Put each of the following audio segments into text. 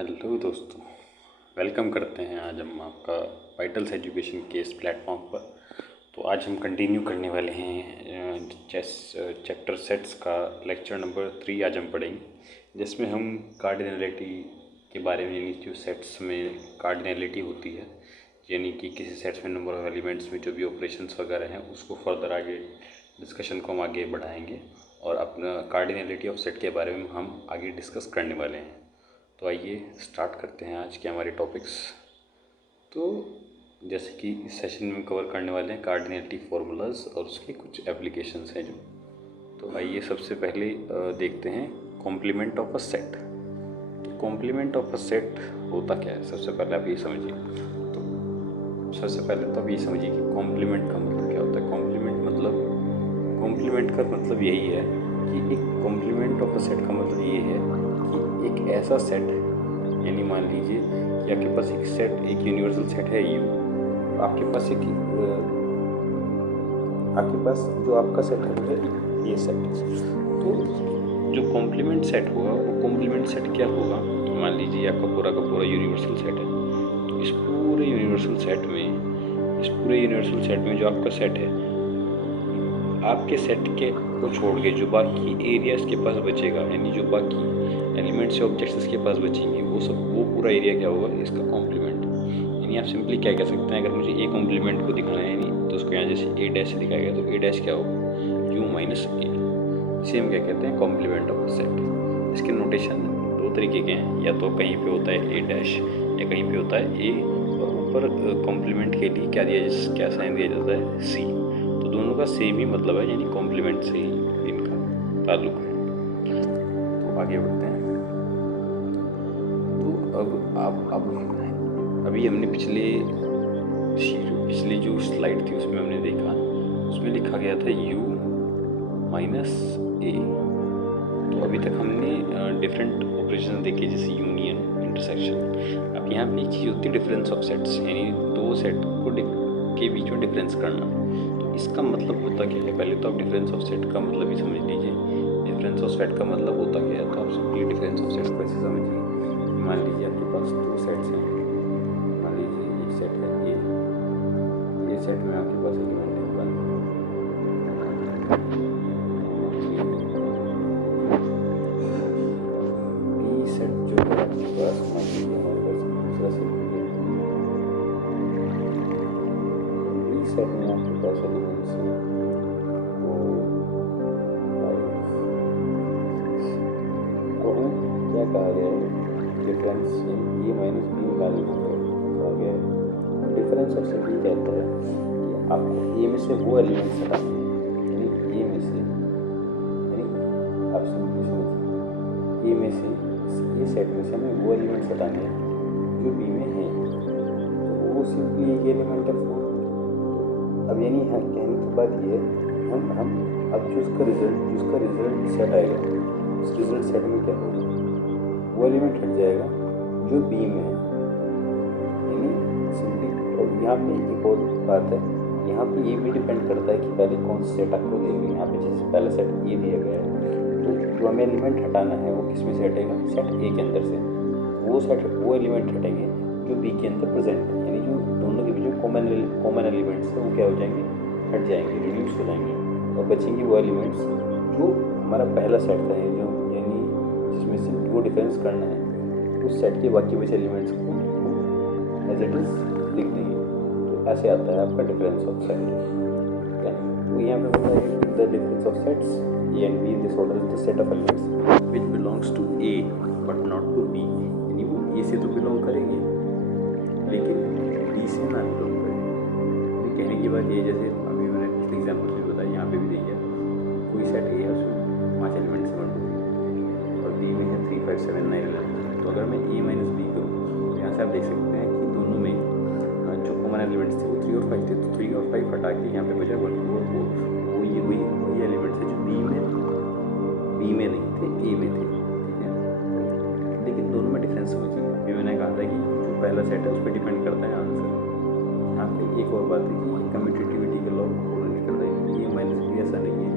Hello दोस्तों, welcome करते हैं आज हम आपका वाइटल्स एजुकेशन के इस प्लेटफॉर्म पर। तो आज हम कंटिन्यू करने वाले हैं चेस चैप्टर सेट्स का लेक्चर नंबर 3 आज हम पढ़ेंगे, जिसमें हम कार्डिनलिटी के बारे में, यानी जो सेट्स में कार्डिनलिटी होती है, यानी कि किसी सेट्स में नंबर ऑफ एलिमेंट्स में जो भी ऑपरेशंस वगैरह हैं उसको फर्दर आगे डिस्कशन को हम आगे बढ़ाएंगे और अपना कार्डिनलिटी ऑफ सेट के बारे में हम आगे डिस्कस करने वाले हैं। तो आइए स्टार्ट करते हैं आज के हमारे टॉपिक्स। तो जैसे कि इस सेशन में कवर करने वाले हैं कार्डिनलिटी फार्मूलाज और उसके कुछ एप्लीकेशंस हैं जो। तो आइए सबसे पहले देखते हैं कॉम्प्लीमेंट ऑफ अ सेट। तो कॉम्प्लीमेंट ऑफ अ सेट होता क्या है, सबसे पहले आप ये समझिए। तो सबसे पहले तो आप ये समझिए कि कॉम्प्लीमेंट का मतलब क्या होता है। कॉम्प्लीमेंट का मतलब यही है कि एक कॉम्प्लीमेंट ऑफ अ सेट का मतलब ये है कि एक ऐसा सेट, यानी मान लीजिए कि आपके पास एक सेट, एक यूनिवर्सल सेट है यू, आपके पास जो आपका सेट है वो है ये सेट। तो जो कॉम्प्लीमेंट सेट होगा वो कॉम्प्लीमेंट सेट क्या होगा, मान लीजिए आपका पूरा का पूरा यूनिवर्सल सेट है। तो इस पूरे यूनिवर्सल सेट में जो आपका सेट है, आपके सेट के को छोड़ के जो बाकी एरिया इसके पास बचेगा, यानी जो बाकी एलिमेंट्स या ऑब्जेक्ट्स इसके पास बचेंगे, वो पूरा एरिया क्या होगा, इसका कॉम्प्लीमेंट। यानी आप सिंपली क्या कह सकते हैं, अगर मुझे ए कॉम्प्लीमेंट को दिखाना है, यानी तो उसको यहाँ जैसे ए डैश से दिखाया गया, तो ए डैश क्या होगा, यू माइनस ए। इसे हम क्या कहते हैं, कॉम्प्लीमेंट ऑफ सेट। इसके नोटेशन दो तरीके के हैं, या तो कहीं पे होता है ए डैश या कहीं पे होता है ए, और ऊपर कॉम्प्लीमेंट के लिए क्या साइन दिया जाता है, सी। तो दोनों का सेम ही मतलब है, यानी कॉम्प्लीमेंट से ही इनका ताल्लुक है। तो आगे बढ़ते हैं। तो अब अभी हमने पिछली जो स्लाइड थी उसमें हमने देखा, उसमें लिखा गया था u माइनस ए। तो अभी तक हमने डिफरेंट ऑपरेशन देखे, जैसे यूनियन, इंटरसेक्शन। अब यहाँ पे एक चीज़ होती है डिफरेंस ऑफ सेट्स, यानी दो सेट को के बीच में डिफरेंस करना। तो इसका मतलब होता क्या है, पहले तो आप डिफरेंस ऑफ सेट का मतलब ही समझ लीजिए। डिफरेंस ऑफ सेट का मतलब होता क्या है, तो आप सिंपली डिफरेंस ऑफ सेट को ऐसे समझिए। मान लीजिए आपके पास दो सेट्स हैं, मान लीजिए एक सेट है ये सेट में आपके पास एलिमेंट है 1, बी सेट जो है आपके पास, मान लीजिए हमारे पास दूसरा सेट है, बी सेट में आपके पास एलिमेंट्स हैं 4, 5, 6। तो हमें क्या कहा गया है, डिफरेंस ए माइनस बी निकालने को कहा गया है। डिफरेंस ऑफ सेट ये कहता है कि आपको ए में से वो एलिमेंट्स हटाने हैं, यानी ए में से, यानी आप सिंपली समझिए, ए में से, ये सेट में से हमें वो एलिमेंट्स हटाने हैं जो बी में हैं। तो वो सिंपली एक एलिमेंट है 4। अब यानी यहाँ कहने की बात ये है, हम अब जो उसका रिजल्ट सेट आएगा, उस रिजल्ट सेट में क्या होगा, वो एलिमेंट हट जाएगा जो बी में है, यानी सिंपली। और यहाँ पे एक और बात है, यहाँ पे ये भी डिपेंड करता है कि पहले कौन सा सेट आपको देंगे। यहाँ पे जैसे पहला सेट ए दिया गया है, तो जो हमें एलिमेंट हटाना है वो किस में से हटेगा, सेट ए के अंदर से। वो एलिमेंट हटेंगे जो बी के अंदर प्रेजेंट है, यानी जो दोनों के बीच में कॉमन एलिमेंट्स है वो क्या हो जाएंगे, हट जाएंगे, रिड्यूस हो जाएंगे, और बचेंगे वो एलिमेंट्स जो हमारा पहला सेट था, जो यानी जिसमें से वो डिफरेंस करना है, उस सेट के बाकी बचे एलिमेंट्स को एज इट इज लिख देंगे। तो ऐसे आता है आपका डिफरेंस ऑफ सेट। तो यहाँ पे बताया कि the difference of sets A and B in this order is the set of elements which belongs to A but not to B. यानी वो ए से तो बिलोंग करेंगे लेकिन बी से ना बिलोंग करेंगे। कहने की बात ये, जैसे अभी मैंने पिछले एग्जाम्पल में बताया, यहाँ पे भी देखिए कोई सेट ए है, उसमें 5 एलिमेंट्स हैं और बी में है 3, 5, 7, 9, 11। तो अगर मैं ए माइनस बी करूँ तो यहाँ से आप देख सकते हैं कि दोनों में जो कॉमन एलिमेंट्स थे वो 3 और 5 थे। तो 3 और 5 हटा के यहाँ पे बचा 1, 4, 4। वही एलिमेंट्स है जो बी में नहीं थे, ए में थे, ठीक है। लेकिन दोनों में डिफरेंस समझिए। अभी मैंने कहा था कि जो पहला सेट है उस पर डिपेंड करता है आंसर। यहाँ पे एक और बात है कि कम्यूटेटिविटी के लॉ फॉलो नहीं करता है। ए माइनस बी ऐसा नहीं है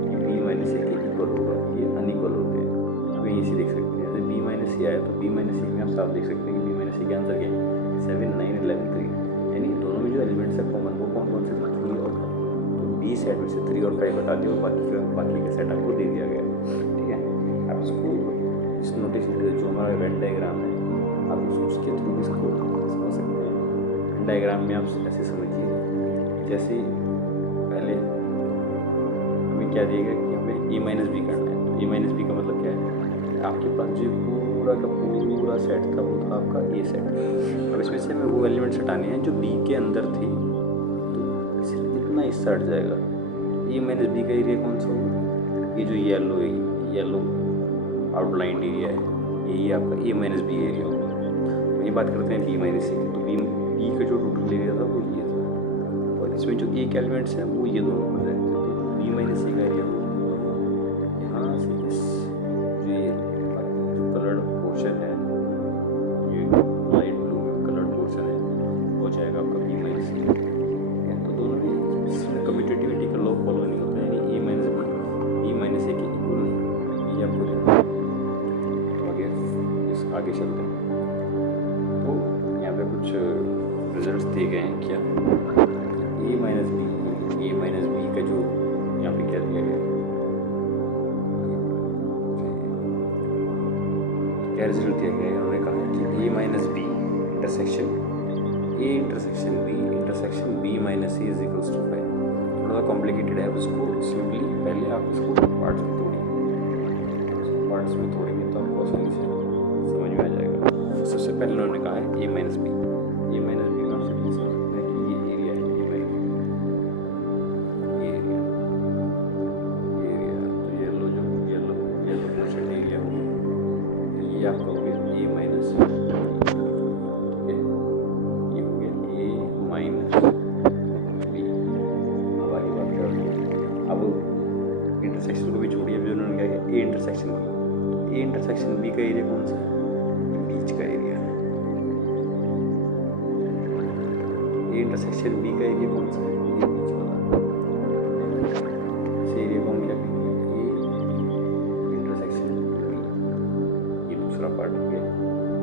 कि बी माइनस ए के इक्वल होगा, ये अनइक्वल होते हैं। आप यहीं से देख सकते हैं, जैसे बी माइनस ए ए आया, तो बी माइनस ए में आप साफ देख सकते हैं कि बी माइनस ए के आंसर क्या है 7, 9, 11, 3, यानी दोनों में जो एलिमेंट्स है कॉमन वो कौन कौन से 3 और 5, तो बी सेट में से 3 और 5 हटा दिया और बाकी का सेट आपको दे दिया गया। ठीक है, आप इसको इस नोटेशन जो हमारा वेन डायग्राम है आप उसके थ्रू इसको समझ सकते हैं। डायग्राम में आप ऐसे समझिए, जैसे पहले हमें क्या दिया गया कि हमें ए माइनस बी करना है, तो ए माइनस बी का मतलब क्या है, आपके पास जो पूरा का पूरा सेट था वो था आपका ए सेट। अब इसमें से हमें वो एलिमेंट्स हटाने हैं जो बी के अंदर थे, तो सिर्फ इतना हिस्सा हट जाएगा। ए माइनस बी का एरिया कौन सा होगा, ये जो येलो आउटलाइन एरिया है यही आपका ए माइनस बी एरिया होगा। ये बात करते हैं बी माइनस ए, तो बी का जो टोटल एरिया था वो ये था, और इसमें जो एक एलिमेंट्स हैं वो ये दोनों हो जाते हैं, तो बी माइनस ए का एरिया यहाँ से इस जो कलर्ड पोर्शन है, ये लाइट ब्लू में कलर्ड पोर्शन है, हो जाएगा आपका बी माइनस ए। तो दोनों भी कम्यूटेटिविटी का लॉ फॉलो नहीं होता है, यानी ए माइनस ए के इक्वल नहीं, ये आपको आगे चलते हैं। तो यहाँ पे कुछ रिजल्ट्स दिए गए हैं क्या, ए माइनस बी का जो यहाँ पे क्या दिया गया, क्या रिजल्ट दिया गया है, उन्होंने कहा कि A minus B intersection B minus A is equals to 5। थोड़ा सा कॉम्प्लिकेटेड है, उसको सिंपली पहले आप इसको पार्ट्स में तोड़ेंगे तो आपको आसानी से समझ में आ जाएगा। सबसे पहले उन्होंने कहा है ए माइनस बी में आप सिंपली समझ सकते हैं कि ये एरिया है ए माइनस बी, ये एरिया तो येलो पोर्शन एरिया हो गया, ये आपका हो गया ए माइनस, ये हो गया ए माइनस बी। अब आगे बात करते हैं, अब इंटरसेक्शन को भी छोड़िए, अभी उन्होंने क्या किया ए इंटरसेक्शन बी का एरिया कौन सा है, बीच का एरिया है। ए इंटरसेक्शन बी का एरिया कौन सा है, ये बीच वाला, इस एरिया को हम क्या कहेंगे ए इंटरसेक्शन बी, ये दूसरा पार्ट हो गया।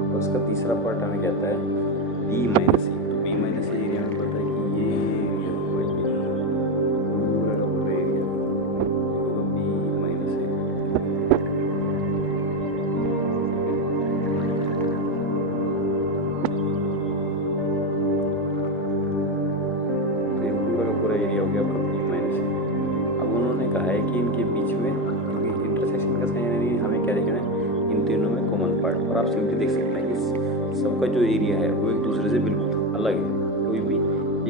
और उसका तीसरा पार्ट हमें कहता है बी माइनस ए, तो बी माइनस ए एरिया में पता है कि ये एरिया पूरा का पूरा एरिया होगा बी माइनस ए। पूरा एरिया हो गया आपका बी माइनस ए। अब उन्होंने कहा है कि इनके बीच में इंटरसेक्शन का साइन, यानी हमें क्या देखना है, इन तीनों में कॉमन पार्ट, और आप सिंपली देख सकते हैं कि सबका जो एरिया है वो एक दूसरे से बिल्कुल अलग है, कोई भी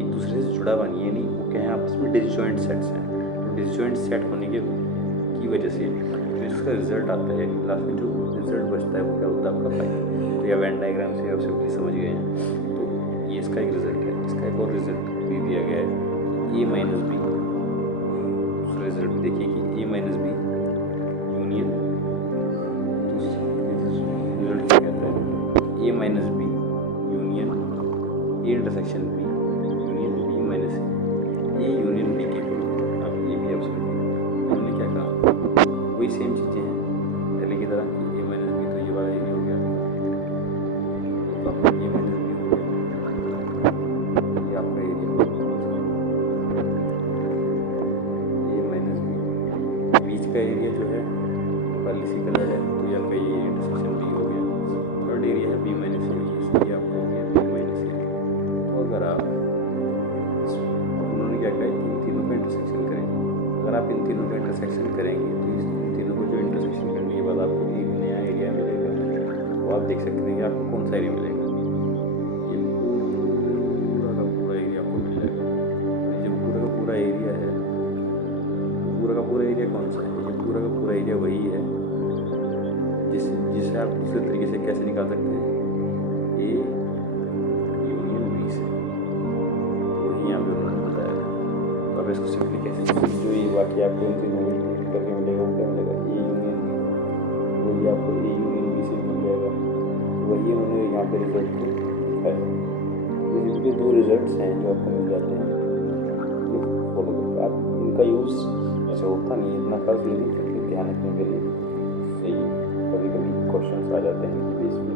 एक दूसरे से जुड़ा हुआ नहीं है, नहीं वो क्या है आपस में डिसजॉइंट सेट्स हैं। तो डिसजॉइंट सेट होने की वजह से जो इसका रिजल्ट आता है, लास्ट में जो रिजल्ट बचता है वो क्या होता है आपका 5। तो या वेन डायग्राम से आप सिंपली समझ गए हैं, तो ये इसका एक रिजल्ट है। इसका एक और रिजल्ट भी दिया गया है ए माइनस बी, दूसरा रिजल्ट भी देखिए कि A minus B union, result क्या कहता है, A minus B union A intersection B union B minus A union B के इक्वल। अब ये भी आप समझिए, हमने क्या कहा, वही सेम चीज़ें हैं पहले की तरह कि ए माइनस बी, तो ये वाला एरिया हो गया, तो आपका ए माइनस बी हो गया, ये आपका एरिया का एरिया जो है वाली सी कलर है, तो ये आपका ये इंटरसेक्शन बी हो गया। थर्ड एरिया है बी माइनस ए, इसलिए आपको हो गया बी माइनस ए। तो अगर आप उन्होंने क्या कहा इन तीनों का इंटरसेक्शन करेंगे, अगर आप इन तीनों का इंटरसेक्शन करेंगे तो इन तीनों को जो इंटरसेक्शन करने के बाद आपको एक नया एरिया मिलेगा, वो आप देख सकते हैं कि आपको कौन सा एरिया मिलेगा, ये पूरा का पूरा एरिया आपको मिल जाएगा। जो पूरा का पूरा एरिया है, पूरा का पूरा एरिया कौन सा है, ये पूरा का पूरा एरिया वही है जिसे आप दूसरे तरीके से कैसे निकाल सकते हैं, ए यूनियन बी से, तो वही यहाँ पे उन्होंने बताया। तो अब इसको सिंपली कैसे, जो ये वाक्य आपको इन तीनों करके मिलेगा वो क्या मिलेगा, ए यूनियन बी, वही आपको ए यूनियन बी से मिल जाएगा, वही उन्होंने यहाँ पे रिजल्ट को दिखाया। इसके दो रिजल्ट्स हैं जो आपको मिल जाते हैं, फॉलो करके आप इनका यूज़ ऐसे होता नहीं है इतना खास, लेकिन ध्यान रखने के लिए सही, कभी कभी क्वेश्चन आ जाते हैं इनके बेस पे,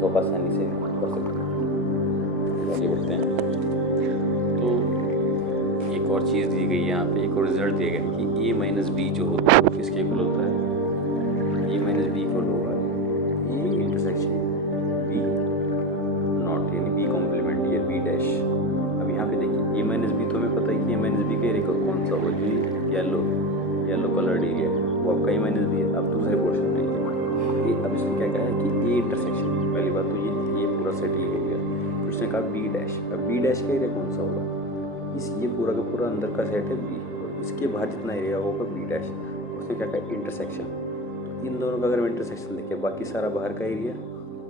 तो आप आसानी से इनको कर सकते हैं। आगे बढ़ते हैं। तो एक और चीज़ दी गई है यहाँ पे, एक और रिजल्ट दिया गया है कि ए माइनस बी जो होता है वो किसके इक्वल होता है, ए माइनस बी इक्वल होगा ए इंटरसेक्शन बी नॉट, यानी बी कॉम्प्लीमेंट या बी डैश। अब यहाँ पे देखिए ए माइनस बी तो हमें पता है कि ए माइनस बी का एरिया कौन सा होगा, जो येलो कलर्ड एरिया है वो आपका ए माइनस बी है। अब दूसरे पोर्शन में ये अब इसने क्या कहा है कि ए इंटरसेक्शन, पहली बात तो ये पूरा सेट ये हो गया, फिर उसने कहा बी डैश। अब बी डैश का एरिया कौन सा होगा, इस ये पूरा का पूरा अंदर का सेट है बी, और इसके बाहर जितना एरिया होगा बी डैश। उसने क्या कहा इंटरसेक्शन, इन दोनों का अगर हम इंटरसेक्शन देखें, बाकी सारा बाहर का एरिया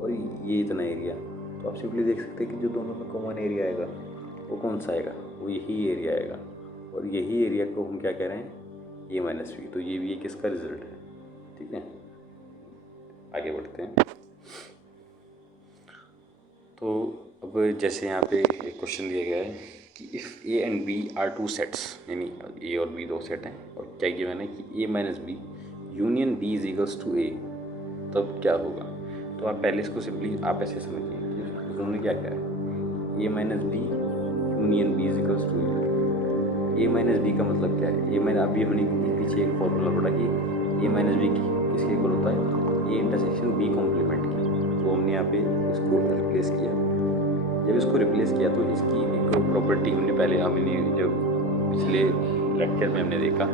और ये इतना एरिया, तो आप सिंपली देख सकते हैं कि जो दोनों में कॉमन एरिया आएगा वो कौन सा आएगा, वो यही एरिया आएगा, और यही एरिया को हम क्या कह रहे हैं ए माइनस बी। तो ये भी एक इसका रिजल्ट है। ठीक है, आगे बढ़ते हैं। तो अब जैसे यहाँ पे एक क्वेश्चन दिया गया है कि if A and B are two sets, यानी ए और बी दो सेट हैं, और क्या गिवन है कि A minus B union B is equals to A, तब क्या होगा। तो आप पहले इसको सिंपली आप ऐसे समझिए कि उन्होंने क्या कहा है, A minus B union B is equals to A. A minus B का मतलब क्या है, ए माइनस अभी हमने पीछे एक फॉर्मूला पढ़ा कि ए माइनस बी किसके इक्वल होता है, ए इंटरसेक्शन बी कॉम्प्लीमेंट की। तो हमने यहाँ पे इसको रिप्लेस किया, जब इसको रिप्लेस किया तो इसकी एक प्रॉपर्टी हमने हमने जब पिछले लेक्चर में हमने देखा,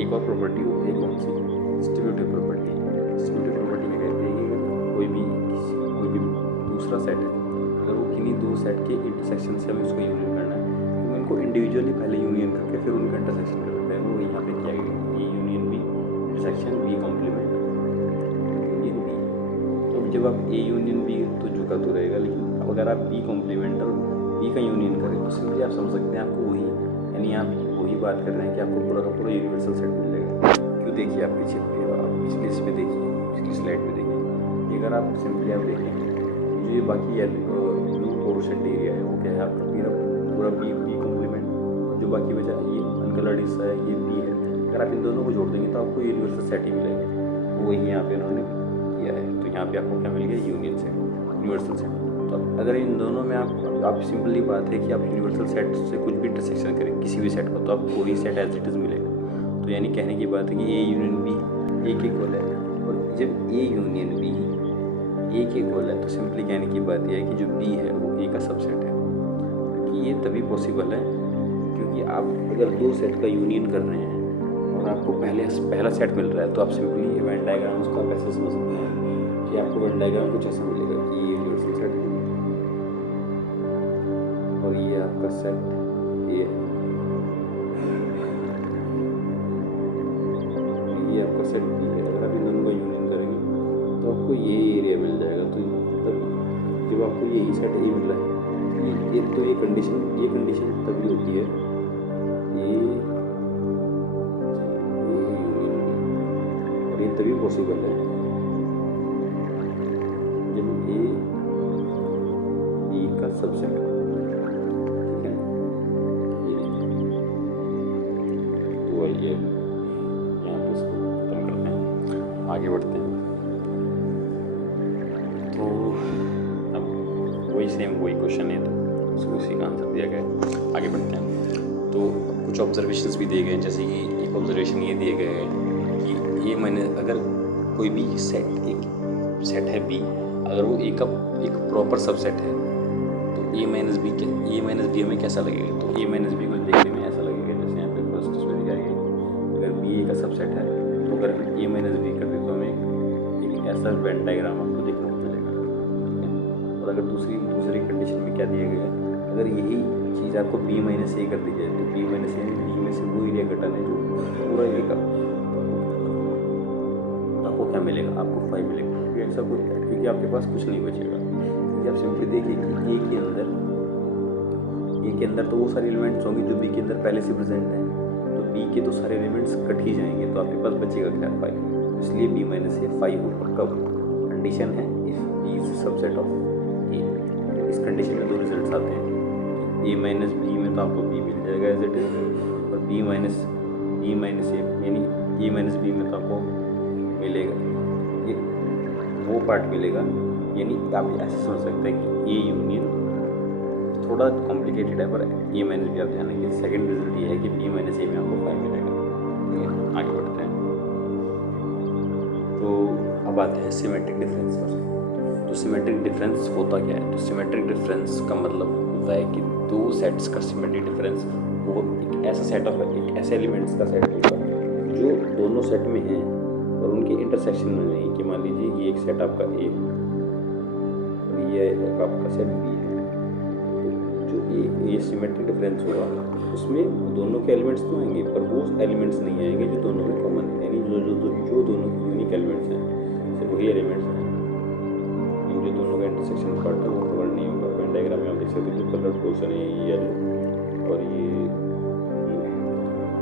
एक और प्रॉपर्टी होती है कौन सी, डिस्ट्रीब्यूटिव प्रॉपर्टी। डिस्ट्रीब्यूटिव प्रॉपर्टी क्या कहते हैं कि कोई भी दूसरा सेट है, अगर वो किन्हीं दो सेट के इंटरसेक्शन से हमें उसको यूनियन करना है, तो इनको इंडिविजुअली पहले यूनियन करके फिर उनका इंटरसेक्शन कर देते हैं। वो यहाँ पे क्या है, A union B intersection B complement union B. तो जब आप ए यूनियन बी तो झुका तो रहेगा, लेकिन अगर आप बी कॉम्प्लीमेंट और बी का यूनियन करें तो सिंपली आप समझ सकते हैं आपको वही, यानी आप वही बात कर रहे हैं कि आपको पूरा का पूरा यूनिवर्सल सेट मिल जाएगा। क्यों, देखिए आप पिछले इस पर देखिए, पिछली स्लाइड में देखिए, अगर आप सिंपली आप देखें जो ये बाकी ब्लू पोर्शन एरिया है वो क्या है आपका पूरा बी कॉम्प्लीमेंट, और जो बाकी बचा ये अनकलर्ड हिस्सा है ये बी है। अगर आप इन दोनों को जोड़ देंगे तो आपको यूनिवर्सल सेट ही मिलेगा। वो वही यहाँ पे इन्होंने किया है, तो यहाँ पे आपको क्या मिल गया, यूनियन सेट, यूनिवर्सल सेट। तो अगर इन दोनों में आप सिंपली बात है कि आप यूनिवर्सल सेट से कुछ भी इंटरसेक्शन करें किसी भी सेट को, तो आपको वही सेट एज इट इज़ मिलेगा। तो यानी कहने की बात है कि ए यूनियन बी ए के इक्वल है, और जब ए यूनियन बी ए के इक्वल है तो सिंपली कहने की बात यह है कि जो बी है वो ए का सबसेट है। कि ये तभी पॉसिबल है क्योंकि आप अगर दो सेट का यूनियन कर रहे हैं और आपको पहला सेट मिल रहा है, तो आप सिंपली वेन डायग्राम उसका आप ऐसे समझ सकते हैं कि आपको वेन डायग्राम कुछ ऐसा मिलेगा कि ये यूनिवर्सल सेट है और ये आपका सेट ए है, ये आपका सेट बी है। अगर आप इन दोनों का यूनियन करेंगे तो आपको ये एरिया मिल जाएगा। तो मतलब जब आपको यही सेट ए मिल रहा है, तो ये कंडीशन तभी होती है और ये तभी पॉसिबल है जब ए बी का सबसेट हो। ठीक है, तो ये यहाँ पे इसको खत्म करते हैं, आगे बढ़ते हैं। तो अब वही क्वेश्चन है, तो उसको इसी का आंसर दिया गया। आगे बढ़ते हैं। तो कुछ ऑब्जर्वेशंस भी दिए गए हैं, जैसे कि एक ऑब्जर्वेशन ये दिए गए हैं कि ये मैंने अगर कोई भी एक सेट है बी, अगर वो एक प्रॉपर सबसेट है तो ए माइनस बी हमें कैसा लगेगा। तो ए माइनस बी को देखने में ऐसा लगेगा जैसे यहाँ पे फर्स्ट इसमें दिखाया गया, अगर बी ए का सबसेट है तो अगर हम ए माइनस बी कर दें तो हमें एक ऐसा वेन डायग्राम आपको देखने को मिलेगा। ठीक है, और अगर दूसरी कंडीशन में क्या दिया गया है, अगर यही चीज़ आपको बी माइनस ए कर दी जाए तो बी माइनस ए बी में से वो एरिया घटाना है जो पूरा एरिया का, आपको क्या मिलेगा, आपको 5 मिलेगा। क्योंकि ऐसा कुछ क्योंकि आपके पास कुछ नहीं बचेगा। क्योंकि आप सिंपली देखिए कि ए के अंदर तो वो सारे एलिमेंट्स होंगे जो बी के अंदर पहले से प्रेजेंट हैं, तो बी के तो सारे एलिमेंट्स कट ही जाएंगे, तो आपके पास बचेगा क्या, 5। इसलिए बी माइनस ए 5 होगा। कब, कंडीशन है if B is subset of A. इस कंडीशन में दो रिजल्ट्स आते हैं, ए माइनस बी में तो आपको बी मिल जाएगा एज इट इज, और बी माइनस ए यानी ए माइनस बी में तो आपको मिलेगा ये पार्ट मिलेगा, यानी आप ऐसे समझ सकते हैं कि ए यूनियन थोड़ा कॉम्प्लिकेटेड है, पर ए माइनस बी आप ध्यान रखिए। सेकेंड रिजल्ट ये है कि बी माइनस ए में आपको 5 मिलेगा। ठीक है, आगे बढ़ते हैं। तो अब आते हैं सिमेट्रिक डिफरेंस पर। तो सिमेट्रिक डिफरेंस होता क्या है? तो सिमेट्रिक डिफरेंस का मतलब होता है कि दो सेट्स का सिमेट्रिक डिफरेंस, वो एक ऐसा सेट ऑफ एक ऐसे एलिमेंट्स का सेट होगा जो दोनों सेट में हैं और उनके इंटरसेक्शन में नहीं। कि मान लीजिए ये एक सेट आपका ए और ये एक आपका सेट बी है, जो ये सिमेट्रिक डिफरेंस होगा उसमें दोनों के एलिमेंट्स तो आएंगे, पर वो एलिमेंट्स नहीं आएंगे जो दोनों में कॉमन है, यानी जो दोनों के यूनिक एलिमेंट्स हैं, सिर्फ वही एलिमेंट्स हैं। इन जो दोनों का इंटरसेक्शन पार्ट है वो कवर नहीं होगा। वेन डायग्राम में आप देख सकते हैं जो कलर पोर्शन है ये येलो और ये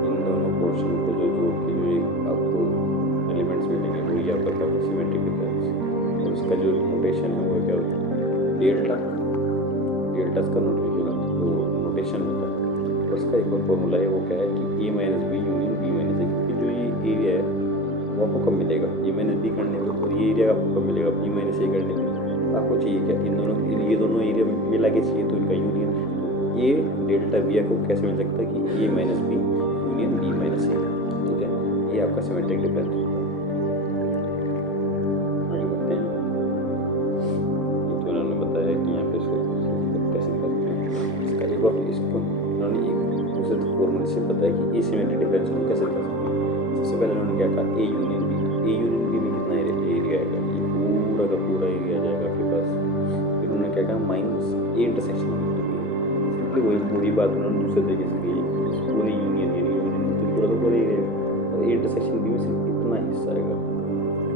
इन दोनों पोर्शन को जो जोड़ के जो आपको एलिमेंट्स मिलेंगे वही आपका क्या होगा? Symmetric difference. और उसका जो नोटेशन है वो क्या होता है? डेल्टा का नोटेशन होता है। उसका एक और फॉर्मूला है, वो क्या है कि A minus B union B minus A, क्योंकि जो ये एरिया है वो आपको कब मिलेगा? ए माइनस बी करने में, और ये एरिया आपको कब मिलेगा? बी माइनस ए करने में। आपको चाहिए क्या? इन दोनों, ये दोनों एरिया मिला के चाहिए, तो इनका यूनियन। तो ए डेल्टा बी आपको कैसे मिल सकता है कि A minus B union B minus A. ठीक है, ये आपका सिमेट्रिक डिफरेंस होता है। आगे बढ़ते हैं। तो उन्होंने बताया कि यहाँ पे इसको कैसे निकालते हैं। इसका एक और इसको उन्होंने एक दूसरे फॉर्मूले से बताया कि ए सिमेट्रिक डिफरेंस को कैसे निकाल सकते हैं। सबसे पहले उन्होंने क्या कहा? A union B. A union B में कितना एरिया आएगा? ये पूरा का पूरा एरिया आ जाएगा आपके पास। फिर उन्होंने क्या कहा? Minus A intersection. सिंपली वही बात उन्होंने दूसरे तरीके से की। पूरी यूनियन यानी यूनियन तो पूरा का पूरा एरिया और ए इंटरसेक्शन बी में सिर्फ इतना हिस्सा आएगा।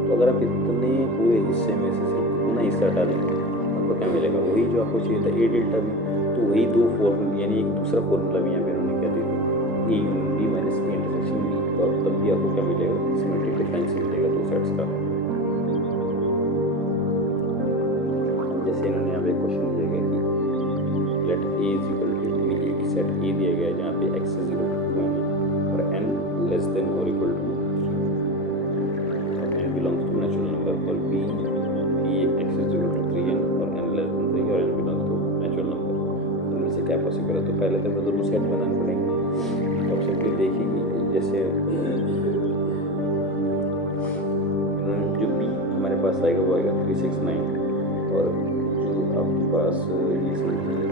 तो अगर आप इतने पूरे हिस्से में से सिर्फ इतना हिस्सा हटा देंगे आपको क्या मिलेगा? वही जो आपको चाहिए था, ए डेल्टा बी। तो वही दो फॉर्मूला, यानी एक दूसरा फॉर्मूला भी यहाँ पे उन्होंने क्या दे दिया? A union B minus A intersection B. तो तब भी आपको क्या मिलेगा? सिमेट्रिक डिफरेंस मिलेगा दो सेट्स का। जैसे इन्होंने यहाँ पे क्वेश्चन दिया गया कि let A is equal to, एक सेट ए दिया गया है जहाँ पे एक्स इज इक्वल टू 1 और एन लेस देन और equal to n belongs to natural number, और b x is equal to 3n और n less than 3 और n belongs to natural number। इनमें से क्या पॉसिबल है? तो पहले तो दोनों सेट बनाने पड़ेंगे। तो आप सिंपली देखिए, जैसे इन्होंने जो b हमारे पास आएगा वो आएगा 369, और जो आपके पास ये समझिए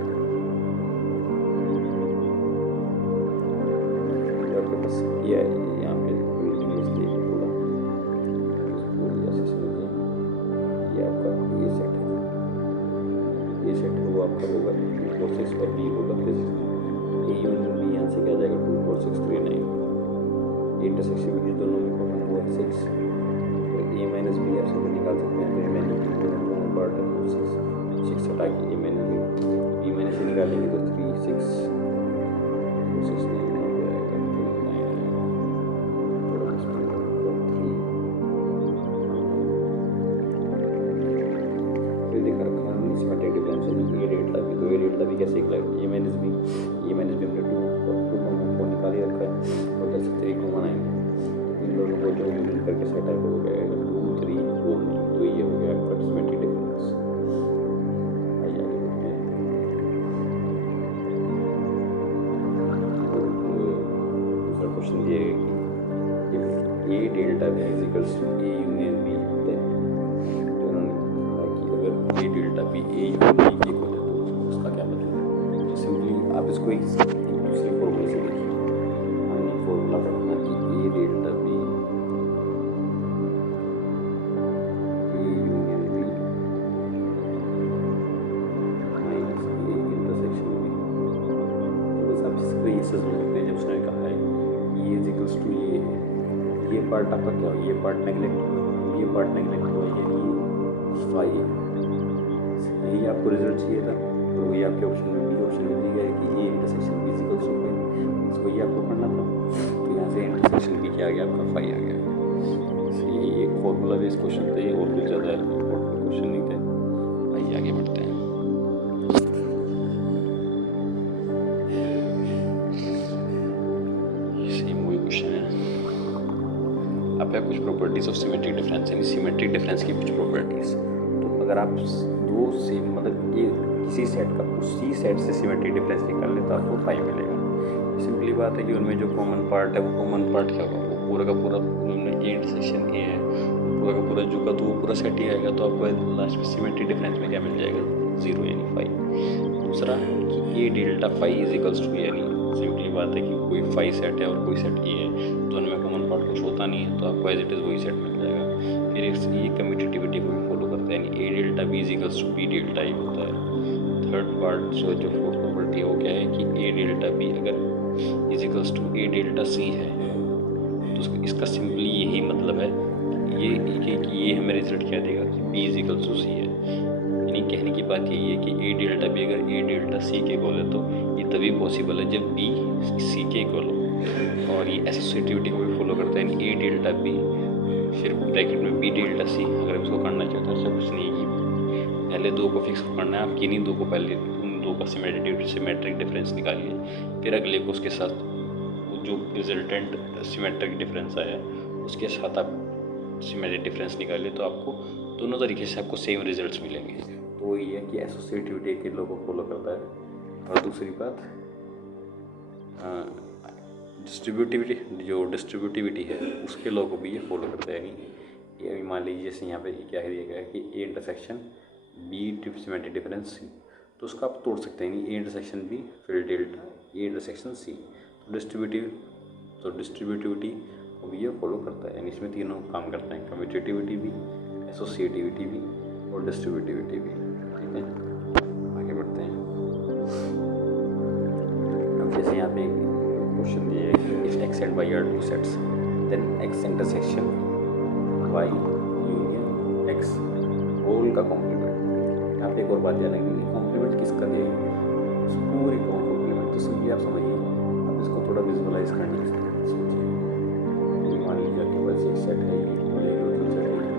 आपके पास ये यहाँ पे ये सेट है वो आपका होगा 246 और बी होगा 369। ए यूनियन बी यहाँ से क्या जाएगा? 24639। इंटरसेक्शन भी दोनों में कॉमन हुआ 6। तो ए माइनस बी आप सब निकाल सकते हैं। तो ए माइनस बी दोनों पार्ट है 6 हटा के ए माइनस बी माइनस से निकालेंगे तो 3 6 269 भी कैसे निकलेगा? ए माइनस बी हमने 2 निकाल ही रखा है और 10 से 3 को बनाएंगे तो इन दोनों को जो यूनियन करके सेट है वो हो जाएगा 2 3 4। तो ये हो गया आपका सिमेट्रिक डिफरेंस। आइए आगे बढ़ते हैं। दूसरा क्वेश्चन ये है कि A delta B is equals to A union B होता है। तो उन्होंने कहा कि अगर A delta B A union B को आप इसको एक दूसरे फॉर्मूले से देखिए। हमने फॉर्मूला पढ़ा कि A delta B A union B minus A intersection B. तो बस आप इसको ये समझ सकते हैं, जब उसने कहा है ये इज इक्वल्स टू ये पार्ट आपका क्या हो? ये पार्ट नेगलेक्ट हुआ, यानी फाई। यही आपको रिजल्ट चाहिए था। तो वही आपके ऑप्शन में दी गया है कि A intersection B equals to phi. इसको ये आपको पढ़ना था। तो यहाँ से इंटरसेक्शन बी क्या आ गया? आपका फाई आ गया। ये एक फॉर्मूला बेस्ड क्वेश्चन थे और कुछ ज़्यादा इम्पोर्टेंट क्वेश्चन नहीं थे। आइए आगे बढ़ते हैं। सेम वही क्वेश्चन है। आप कुछ प्रॉपर्टीज ऑफ सिमेट्रिक डिफरेंस, यानी सिमेट्रिक डिफरेंस की कुछ प्रॉपर्टीज। तो अगर आप दो सेम मतलब ये किसी सेट का उसी सेट से सिमेट्रिक डिफरेंस निकाल ले तो आपको 5 मिलेगा। सिंपली बात है कि उनमें जो कॉमन पार्ट है वो कॉमन पार्ट क्या होगा, वो पूरा का पूरा उनमें ए इंटरसेक्शन ए है, पूरा का पूरा जो का तो वो पूरा सेट ही आएगा, तो आपको लास्ट में सिमेट्रिक डिफरेंस में क्या मिल जाएगा 0 यानी 5। दूसरा कि A delta phi is equals to, यानी सिंपली बात है कि कोई फाई सेट है और कोई सेट ए है, तो उनमें कॉमन पार्ट कुछ होता नहीं है, तो आपको एज इट इज़ वही सेट मिल जाएगा। फिर ये कम्यूटेटिविटी को भी फॉलो करता है, यानी A delta B is equals to B delta A होता है। थर्ड पार्ट जो फोर्थ प्रॉपर्टी है वो क्या है कि ए डेल्टा बी अगर is equals to A delta C है, तो इसका सिंपली यही मतलब है कि ये हमें रिजल्ट क्या देगा कि बी इज इक्वल्स टू सी है। यानी कहने की बात यही है कि ए डेल्टा बी अगर ए डेल्टा सी के इक्वल है तो ये तभी पॉसिबल है जब बी सी के इक्वल हो। और ये एसोसिएटिविटी को भी फॉलो करता है, यानी ए डेल्टा बी फिर ब्रैकेट में बी डेल्टा सी। अगर इसको करना चाहते हैं तो कुछ नहीं कि पहले दो को फिक्स करना है, आप किन्हीं दो को पहले उन दो का सिमेट्रिक डिफरेंस निकालिए, फिर अगले को उसके साथ जो रिजल्टेंट सिमेट्रिक डिफरेंस आया उसके साथ आप सिमेट्रिक डिफरेंस निकालिए, तो आपको दोनों तरीके से आपको सेम रिजल्ट्स मिलेंगे। तो वही है कि एसोसिएटिविटी के लॉ को फॉलो करता है। और दूसरी बात डिस्ट्रीब्यूटिविटी है उसके लॉ को भी ये फॉलो करता है। यानी ये मान लीजिए जैसे यहाँ पे क्या दिया गया है कि A intersection B symmetric difference C, तो उसका आप तोड़ सकते हैं, यानी ए इंटरसेक्शन बी फिर डेल्टा ए इंटरसेक्शन सी। तो डिस्ट्रीब्यूटिविटी को भी ये फॉलो करता है, यानी इसमें तीनों काम करते हैं, कम्यूटेटिविटी भी, एसोसिएटिविटी भी और डिस्ट्रीब्यूटिविटी भी। ठीक है, आगे बढ़ते हैं। अब जैसे यहाँ पे क्वेश्चन दिया है कि if X and Y are two sets then X intersection Y union X whole का कॉम्प्लीमेंट। यहाँ पे एक और बात याद रखनी है, कॉम्प्लीमेंट किसका दिया पूरी कॉम्प्लीमेंट, तो सिंपली आप समझिए, अब इसको थोड़ा विजुअलाइज करने की सोचिए। मान लीजिए आपके पास एक सेट है और एक दूसरा सेट है,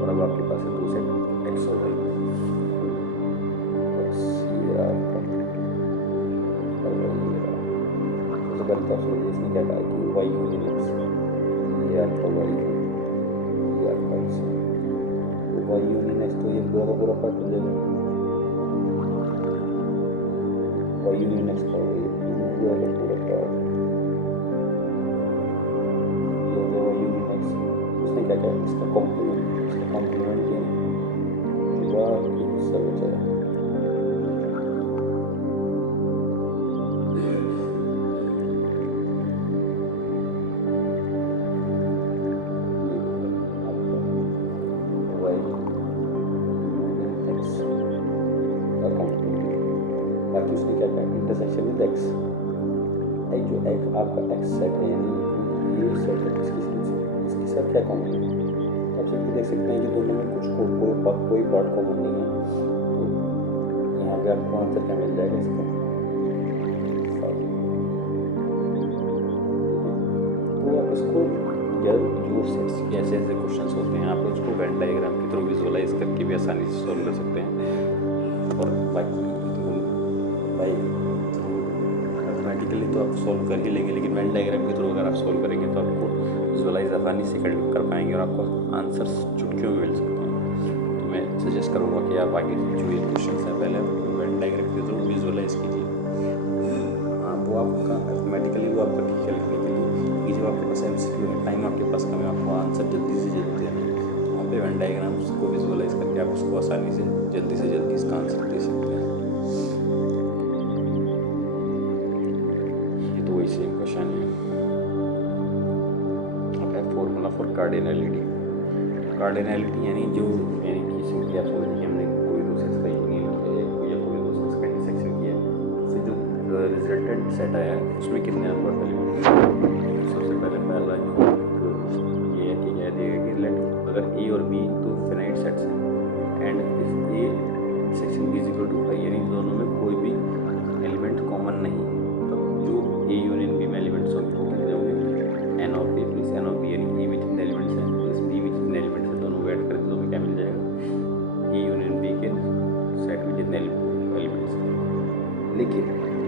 और अब आपके पास है दो सेट एक्स और वाई। इसने क्या कहा कि वाई यूनियन एक्स, ये आपका वाई है, ये आपका एक्स है, तो वाई यूनियन एक्स तो ये पूरा का पूरा पार्ट हो जाएगा, वाई यूनियन एक्स का पूरा का पूरा पार्ट ये हो गया वाई यूनियन एक्स। उसने क्या कहा इसका कॉम्प्लीमेंट ये पूरा हिस्सा बचा है, उसने क्या कहा इंटरसेक्शन विद एक्स, जो एक्स आपका एक्स सेट है, यानी ये सेट है, इसके साथ क्या कॉमन है, आप सिर्फ देख सकते हैं कि दोनों में कोई पार्ट कॉमन नहीं है, तो यहाँ पे आपको आंसर क्या मिल जाएगा इसका। तो आप इसको जब जो सेट्स के ऐसे क्वेश्चंस होते हैं आप उसको वेन डायग्राम के थ्रू विजुअलाइज करके भी आसानी से सॉल्व कर सकते हैं। और बाकी मैथमेटिकली तो आप सॉल्व कर ही लेंगे, लेकिन वेन डायग्राम के थ्रू अगर आप सॉल्व करेंगे तो आपको विजुअलाइज आसानी से कर पाएंगे और आपको आंसर्स चुटकियों में मिल सकते हैं। तो मैं सजेस्ट करूँगा कि आप आगे जो ये क्वेश्चन है पहले वेन डायग्राम के थ्रू विजुअलाइज कीजिए। हाँ, वो आपका मैथमेटिकली वो आपका ठीक है लिखने के लिए कि जब आपके पास MCQ है, टाइम आपके पास कम है, आपको आंसर जल्दी से जल्दी देना है, तो वहाँ पे वेन डायग्राम्स को विजुअलाइज करके आप उसको आसानी से जल्दी इसका आंसर दे सकते हैं। ये तो वही सेम क्वेश्चन है। अब है फॉर्मूला फॉर कार्डिनलिटी। कार्डिनलिटी यानी कि सिंपली आप समझिए कि हमने कोई दो सेट्स का यूनियन किया है या कोई दो सेट्स का इंटरसेक्शन किया है, उससे जो रिजल्टेंट सेट आया है उसमें कितने नंबर एलिमेंट। सबसे पहला जो ये है कि कह दिया कि लेट अगर ए और बी तो फिनाइट सेट्स हैं and if A section B is equal to I, यानी दोनों में कोई भी एलिमेंट कॉमन नहीं, तब जो ए यूनियन बी में एलिमेंट्स होंगे वो कितने होंगे n of A plus n of B, यानी ए में जितने एलिमेंट्स हैं प्लस बी में जितने एलिमेंट्स हैं दोनों को ऐड करें तो हमें क्या मिल जाएगा ए यूनियन बी के सेट में जितने एलिमेंट्स हैं। लेकिन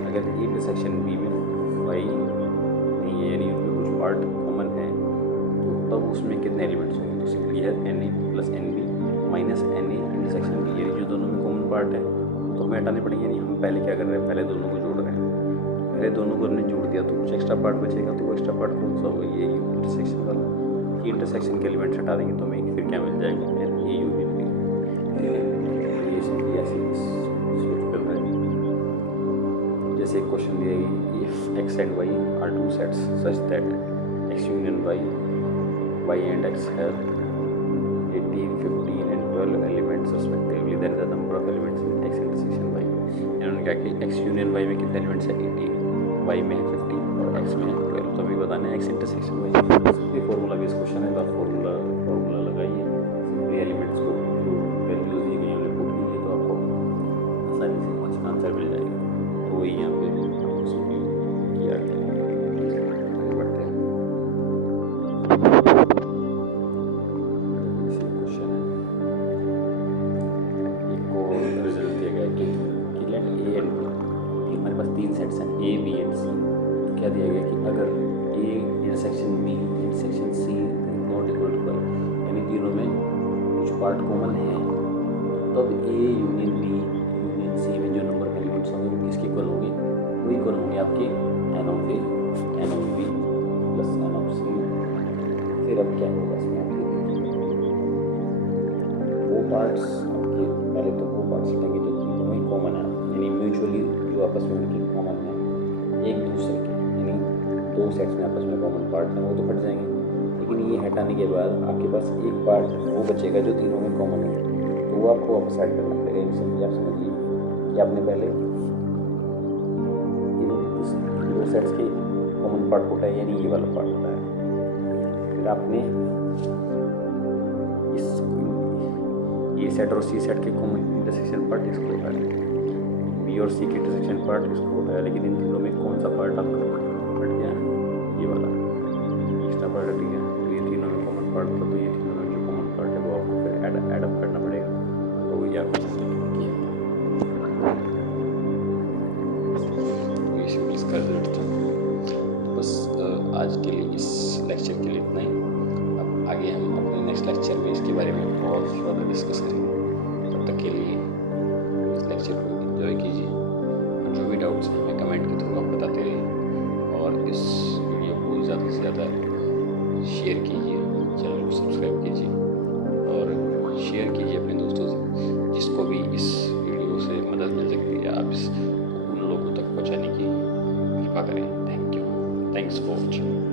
अगर ए इंटरसेक्शन बी में वाई नहीं है, यानी उनमें कुछ पार्ट कॉमन है, अब उसमें कितने एलिमेंट्स होंगे, तो सिंपली है n A plus n B minus n A intersection B, ये जो दोनों में कॉमन पार्ट है तो हमें हटाने पड़ेंगे नहीं। हम पहले क्या कर रहे हैं, पहले दोनों को जोड़ रहे हैं, पहले दोनों को हमने जोड़ दिया तो कुछ एक्स्ट्रा पार्ट बचेगा, तो वो एक्स्ट्रा पार्ट कौन सा होगा, ये इंटरसेक्शन वाला। ये इंटरसेक्शन के एलिमेंट्स हटा देंगे तो हमें फिर क्या मिल जाएगा, ए यूनियन बी। ठीक है, ये सिंपली ऐसे सोच कर रहे हैं। जैसे एक क्वेश्चन दिया गया, if X and Y are two sets such that X union Y and X have 18, 15 and 12 elements respectively, then the number of elements in x intersection y। इन्होंने कहा कि x यूनियन y में कितने elements है 18, y में है 15 और x में है 12। तो अभी बताना है x intersection y। Simply formula based question है, फॉर्मूला लगाइए, सिंपली एलिमेंट्स को जो वैल्यूज दी गई उन्हें पुट कीजिए तो आपको आसानी से क्वेश्चन आंसर मिल जाएगा। तो वही यहाँ पे सिंपली किया गया। बढ़ते हैं, हमारे पास तीन सेट्स हैं ए बी एंड सी। तो क्या दिया गया कि अगर A intersection B intersection C not equal to Y, यानी तीनों में कुछ पार्ट कॉमन है, तब A union B union C में जो नंबर ऑफ एलिमेंट्स होंगे वो किसके इक्वल होंगे, वो इक्वल होंगे आपके n of A n of B plus n of C. फिर अब क्या होगा इसमें, आप वो पार्ट्स आपके, पहले तो वो पार्ट्स लेंगे जो तीनों में कॉमन है, यानी म्यूचुअली जो आपस में उनकी कॉमन है एक दूसरे के, यानी दो सेट्स में आपस में कॉमन पार्ट हैं वो तो हट जाएंगे। लेकिन ये हटाने के बाद आपके पास एक पार्ट वो बचेगा जो तीनों में कॉमन है, तो वो आपको वापस ऐड करना पड़ेगा। सिंपली आप समझिए कि आपने पहले दो सेट्स के कॉमन पार्ट को उठाया, यानी ये वाला पार्ट उठाया, फिर आपने इस ए सेट और सी सेट के कॉमन इंटरसेक्शन पार्ट इसको उठाया, बी और सी के इंटरसेक्शन पार्ट इसको उठाया, लेकिन इन तीनों में कौन सा पार्ट आपका हट गया, ये वाला एक्स्ट्रा पार्ट हट गया। तो ये तीनों में कॉमन पार्ट था, तो ये तीनों में जो कॉमन पार्ट है वो आपको फिर ऐड अप करना पड़ेगा। तो वही आपको किया, ये सिंपल इसका रिजल्ट था। तो बस आज के लिए इस लेक्चर के लिए इतना ही। अब आगे हम अपने नेक्स्ट लेक्चर में इसके बारे में बहुत ज़्यादा डिस्कस करेंगे। तब तक के लिए इस लेक्चर को एंजॉय कीजिए, और जो भी डाउट्स हैं हमें कमेंट के थ्रू आप बताते रहिए, और इस वीडियो को ज़्यादा से ज़्यादा शेयर कीजिए, चैनल को सब्सक्राइब कीजिए और शेयर कीजिए अपने दोस्तों से, जिसको भी इस वीडियो से मदद मिल सकती है। आप इस उन लोगों तक पहुँचाने की कृपा करें। Thank you, thanks for watching.